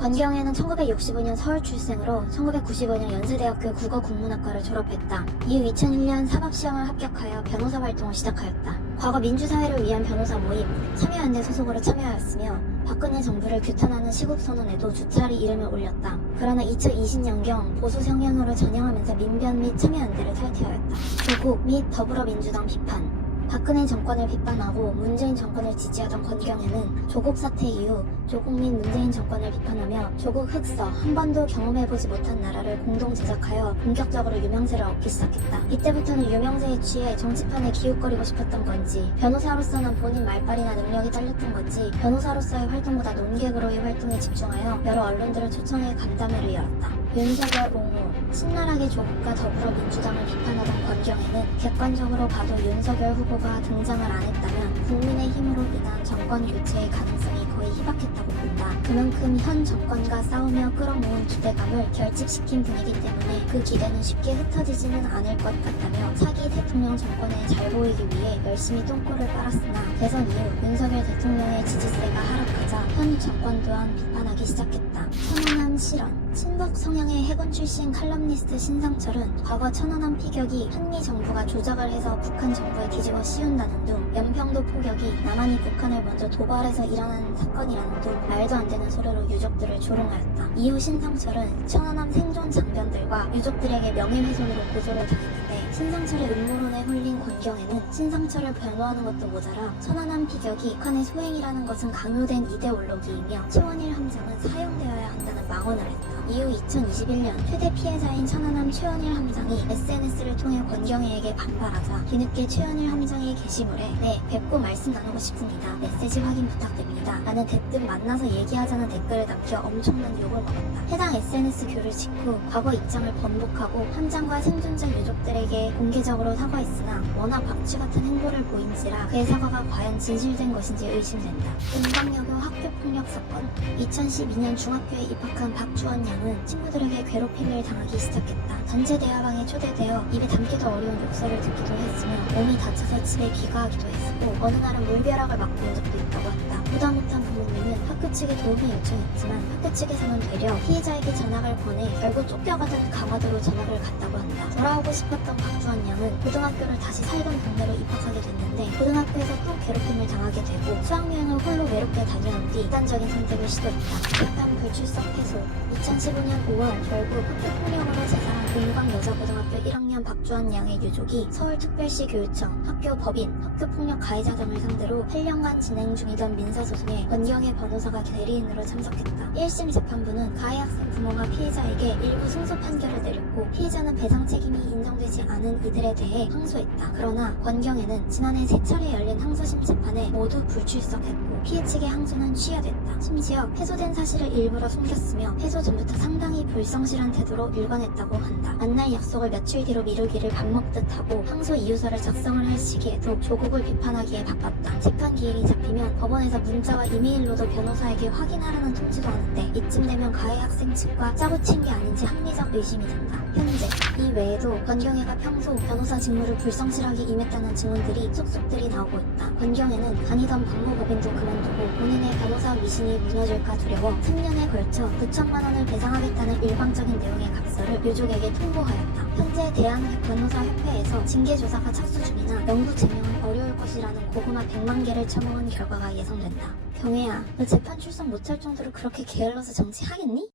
권경애는 1965년 서울 출생으로 1995년 연세대학교 국어국문학과를 졸업했다. 이후 2001년 사법시험을 합격하여 변호사 활동을 시작하였다. 과거 민주사회를 위한 변호사 모임, 참여연대 소속으로 참여하였으며 박근혜 정부를 규탄하는 시국선언에도 주차리 이름을 올렸다. 그러나 2020년경 보수 성향으로 전향하면서 민변 및 참여연대를 탈퇴하였다. 조국 및 더불어민주당 비판. 박근혜 정권을 비판하고 문재인 정권을 지지하던 권경애는 조국 사태 이후 조국 및 문재인 정권을 비판하며 조국 흑서 한 번도 경험해보지 못한 나라를 공동 제작하여 본격적으로 유명세를 얻기 시작했다. 이때부터는 유명세에 취해 정치판에 기웃거리고 싶었던 건지 변호사로서는 본인 말빨이나 능력이 딸렸던 건지 변호사로서의 활동보다 논객으로의 활동에 집중하여 여러 언론들을 초청해 간담회를 열었다. 윤석열 옹호, 신랄하게 조국과 더불어민주당을 비판하던 권경애는 객관적으로 봐도 윤석열 후보가 등장을 안 했다면 국민의힘으로 인한 정권 교체의 가능성이 거의 희박했다고 본다. 그만큼 현 정권과 싸우며 끌어모은 기대감을 결집시킨 분이기 때문에 그 기대는 쉽게 흩어지지는 않을 것 같다며 차기 대통령 정권에 잘 보이기 위해 열심히 똥꼬를 빨았으나 대선 이후 윤석열 대통령의 지지세가 하락하자 현 정권 또한 비판하기 시작했다. 천안함 실언. 친북 성향의 해군 출신 칼럼니스트 신상철은 과거 천안함 피격이 한미 정부가 조작을 해서 북한 정부에 뒤집어 씌운다는 둥, 연평도 포격이 남한이 북한을 먼저 도발해서 일어난 사건이라는 둥 말도 안 되는 소리로 유족들을 조롱하였다. 이후 신상철은 천안함 생존 장병들과 유족들에게 명예훼손으로 고소를 당했는데 신상철의 음모론에 홀린 권경애는 신상철을 변호하는 것도 모자라 천안함 피격이 북한의 소행이라는 것은 강요된 이데올로기이며 최원일 함장은 사용되어야 한다는 망언을 했다. 이후 2021년 최대 피해자인 천안함 최원일 함장이 SNS를 통해 권경애에게 반발하자 뒤늦게 최원일 함장의 게시물에 네, 뵙고 말씀 나누고 싶습니다. 메시지 확인 부탁드립니다. 라는 대뜸 만나서 얘기하자는 댓글을 남겨 엄청난 욕을 먹었다. 해당 SNS 글을 직후 과거 입장을 번복하고 함장과 생존자 유족들에게 공개적으로 사과했으나 워낙 박쥐 같은 행보를 보인지라 그의 사과가 과연 진실된 것인지 의심된다. 은광여고 학교폭력 사건. 2012년 중학교에 입학한 박주원 양은 친구들에게 괴롭힘을 당하기 시작했다. 전체 대화방에 초대되어 입에 담기도 어려운 욕설을 듣기도 했으며 몸이 다쳐서 집에 귀가하기도 했고 어느 날은 물벼락을 맞고 온 적도 있다고 한다. 보다 못한 부모님은 학교 측에 도움을 요청했지만 학교 측에서는 되려 피해자에게 전학을 보내 결국 쫓겨가던 강화도로 전학을 갔다고 한다. 돌아오고 싶었던 박주원 양은 고등학교를 다시 살던 동네로 입학하게 됐는데 고등학교에서 또 괴롭힘을 당하게 되고 수학여행을 홀로 외롭게 다녀온 뒤 극단적인 선택을 시도했다. 재판 불출석 패소. 2015년 5월 결국 학교폭력으로 재산한 은광여자고등학교 1학년 박주원 양의 유족이 서울특별시 교육청, 학교 법인, 학교폭력 가해자 등을 상대로 8년간 진행 중이던 민사소송에 권경애 변호사가 대리인으로 참석했다. 1심 재판부는 가해 학생 부모가 피해자에게 일부 승소 판결을 내렸고 피해자는 배상 책임이 인정되지 않은 이들에 대해 항소했다. 그러나 권경애는 지난해 3차례 열린 항소심 재판에 모두 불출석했고 피해 측의 항소는 취하됐다. 심지어 패소된 사실을 일부러 숨겼으며 패소 전부터 상당히 불성실한 태도로 일관했다고 한다. 만날 약속을 며칠 뒤로 미루기를 밥 먹듯 하고 항소 이유서를 작성을 할 시기에도 조국을 비판하기에 바빴다. 재판 기일이 잡히면 법원에서 문자와 이메일로도 변호사에게 확인하라는 통지도 하는데 이쯤 되면 가해 학생 측과 짜고 친 게 아닌지 합리적 의심이 든다. 현재 이 외에도 권경애가 평소 변호사 직무를 불성실하게 임했다는 증언들이 속속들이 나오고 있다. 권경애는 다니던 법무법인도 그만두고 본인의 변호사 위신이 무너질까 두려워 3년에 걸쳐 9천만 원을 배상하겠다는 일방적인 내용의 각서를 유족에게 통보하였다. 현재 대한변호사협회에서 징계조사가 착수 중이나 영구 제명은 어려울 것이라는 고구마 100만 개를 처먹은 결과가 예상된다. 경애야, 너 재판 출석 못할 정도로 그렇게 게을러서 정치하겠니?